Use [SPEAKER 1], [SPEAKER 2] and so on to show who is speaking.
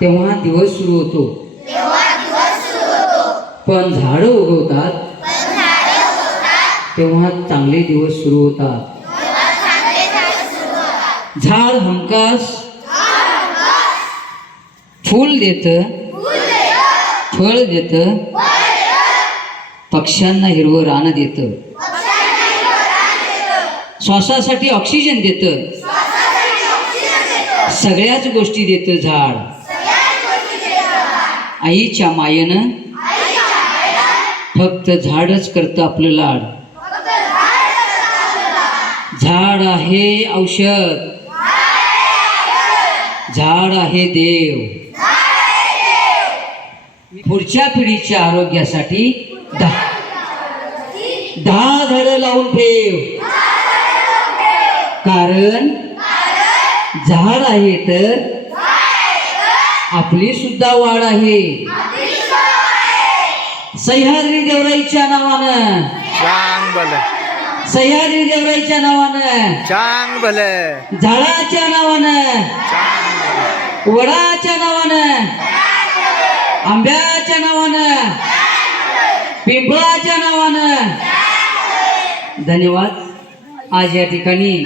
[SPEAKER 1] तेव्हा दिवस सुरू होतो. पण झाडं उगवतात. तेव्हा चांगले दिवस सुरू होतात. झाड हमखास फूल देत. फळ देत. पक्ष्यांना हिरवं रान देत. श्वासासाठी ऑक्सिजन देत. सगळ्याच गोष्टी देत झाड. आईच्या मायेनं फक्त झाडच करतं आपलं लाड. झाड आहे औषध. झाड आहे देव. पुढच्या पिढीच्या आरोग्यासाठी दहा. दहा झाडं लावून ठेव. कारण झाड आहे तर आपली सुद्धा वाढ आहे. सह्याद्री देवराईच्या नावानं.
[SPEAKER 2] चांग भल.
[SPEAKER 1] सह्याद्री देवराईच्या नावानं.
[SPEAKER 2] चांग भल.
[SPEAKER 1] झाडाच्या नावानं. वडाच्या नावानं. आंब्याच्या नावानं. पिंपळाच्या नावानं. धन्यवाद. आज या ठिकाणी